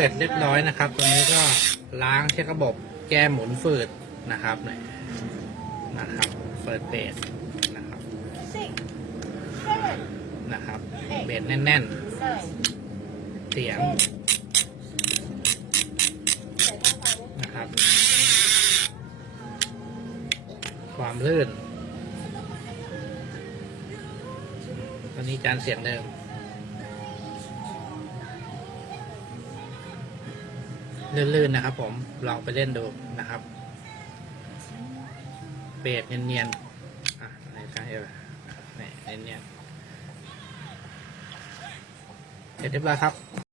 เสร็จเรียบร้อยนะครับ ตัวนี้ก็ล้างเช็คระบบแก้หมุนฝืดนะครับเนี่ยนะครับเปิดเบสนะครับนะครับเบสแน่นๆ เสียงนะครับ ความลื่นตัวนี้จานเสียงเดิม ลื่นๆนะครับ ผมลองไปเล่นดูนะครับเบสเนียนๆอะไหนใช่ไหมนี่เนียนๆเสร็จเรียบร้อยครับ